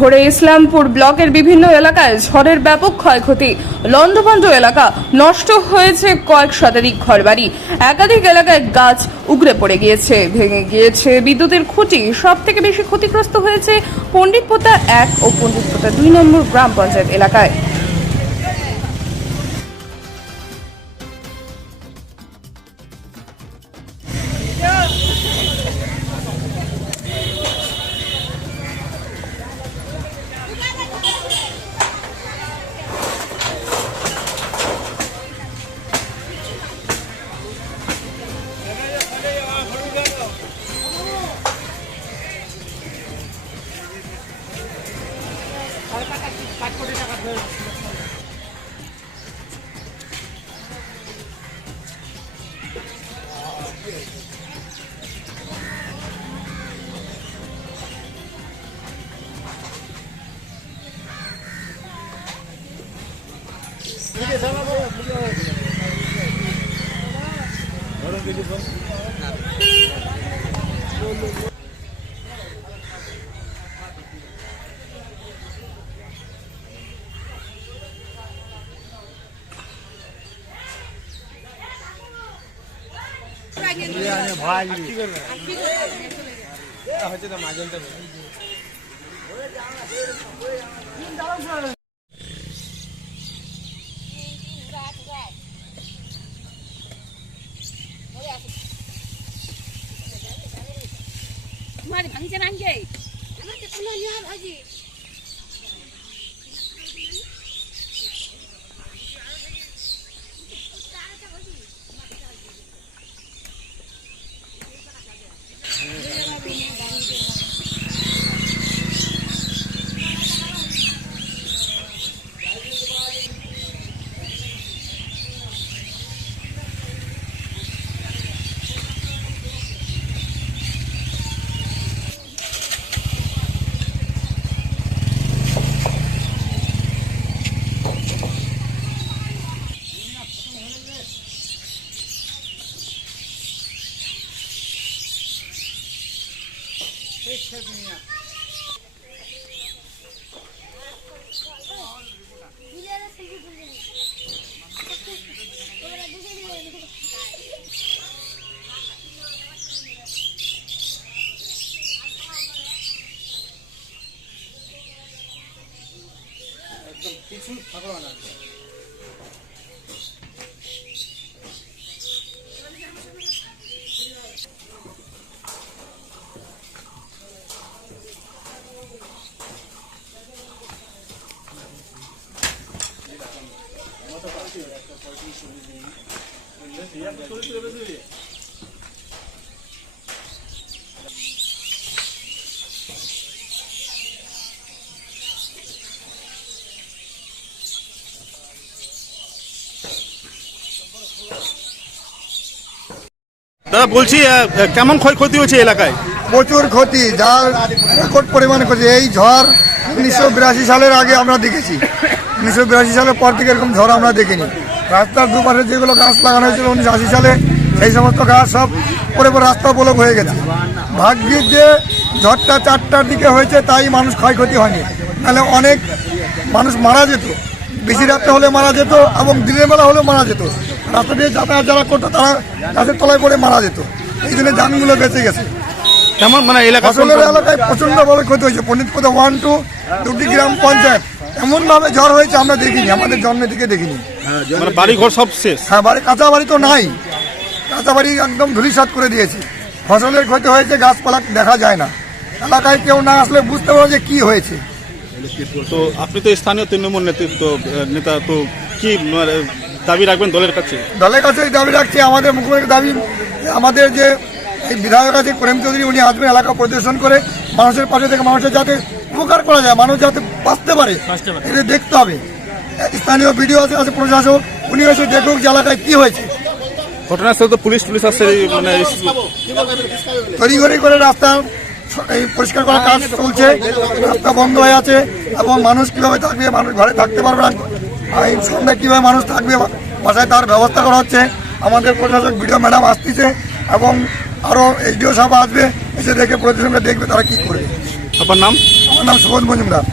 ভোরে ইসলামপুর ব্লকের বিভিন্ন এলাকায় ঝড়ের ব্যাপক ক্ষয়ক্ষতি। লন্ডভন্ড এলাকা নষ্ট হয়েছে কয়েক শতাধিক ঘরবাড়ি। একাধিক এলাকায় গাছ উগড়ে পড়ে গিয়েছে, ভেঙে গিয়েছে, বিদ্যুতের খুঁটি সব থেকে বেশি ক্ষতিগ্রস্ত হয়েছে পণ্ডিতপোতা এক ও পণ্ডিতপোতা দুই নম্বর গ্রাম পঞ্চায়েত এলাকায়। 이게 사나고 무게 너는 그지 좀 두 마리 방전한 게. 하나한테 하지. আমাকে কোনো নিয়ে ভাজি দাদা, বলছি কেমন ক্ষয়ক্ষতি হয়েছে এলাকায়? প্রচুর ক্ষতি যার রেকর্ড পরিমাণে ক্ষতি। এই ঝড় উনিশশো বিরাশি সালের আগে আমরা দেখেছি। উনিশশো বিরাশি সালের পর থেকে এরকম ঝড় আমরা দেখিনি। রাস্তার দুপাশে যেগুলো গাছ লাগানো হয়েছিল উনিশশো আশি সালে সেই সমস্ত গাছ সব পরে পরে রাস্তা বলক হয়ে গেছে। ভাগ্যের যে ঝড়টা চারটার দিকে হয়েছে তাই মানুষ ক্ষয়ক্ষতি হয়নি। নাহলে অনেক মানুষ মারা যেত। বেশি রাত্রে হলে মারা যেত এবং দিনের বেলা হলেও মারা যেত। রাস্তা দিয়ে যাতায়াত যারা করতো তারা গাছের তলায় পড়ে মারা যেত। এই জন্য যানগুলো বেঁচে গেছে। কেমন? মানে এলাকা ফসলের এলাকায় প্রচণ্ড ভাবে ক্ষতি হয়েছে। পণ্ডিতপদ ওয়ান টু দুটি গ্রাম পঞ্চায়েত। এমনভাবে ঝড় হয়েছে আমরা দেখিনি। আমাদের জন্মের থেকে দেখিনি। মানে বাড়ি ঘর সব শেষ? হ্যাঁ বাড়ি কাঁচা বাড়ি তো নাই। কাঁচা বাড়ি একদম ধুলিসাত করে দিয়েছে। ফসলের ক্ষতি হয়েছে গাছপালা দেখা যায় না। এলাকায় কেউ না আসলে বুঝতে পারব যে কি হয়েছে। তো আপনি তো স্থানীয় তৃণমূল নেতৃত্ব নেতা তো কি মানে, দাবি রাখবেন দলের কাছে? দলের কাছে দাবি রাখছি আমাদের মুখ্যমন্ত্রীর দাবি আমাদের যে এই বিধায়ক আছে প্রেম চৌধুরী উনি আসবেন এলাকা পরিদর্শন করে মানুষের পাশে থেকে মানুষের যাতে উপকার করা যায় মানুষ যাতে বাঁচতে পারে। এটা দেখতে হবে। স্থানীয় বিডিও আছে আছে প্রশাসক উনি এসে দেখুক যে এলাকায় কি হয়েছে। ঘটনাস্থলে তো পুলিশ পুলিশ আসছে মানে তড়িঘড়ি করে রাস্তা এই পরিষ্কার করার কাজ চলছে রাস্তা বন্ধ হয়ে আছে এবং মানুষ কীভাবে থাকবে মানুষ ঘরে থাকতে পারবে না। এই সন্ধ্যায় কীভাবে মানুষ থাকবে বাসায় তার ব্যবস্থা করা হচ্ছে। আমাদের প্রশাসক বিডিও ম্যাডাম আসতেছে এবং আরও এসডিও সাহেব আসবে এসে দেখে প্রতিষ্ঠানটা দেখবে তারা কি করবে। আপনার নাম? আমার নাম সুবোধ মজুমদার।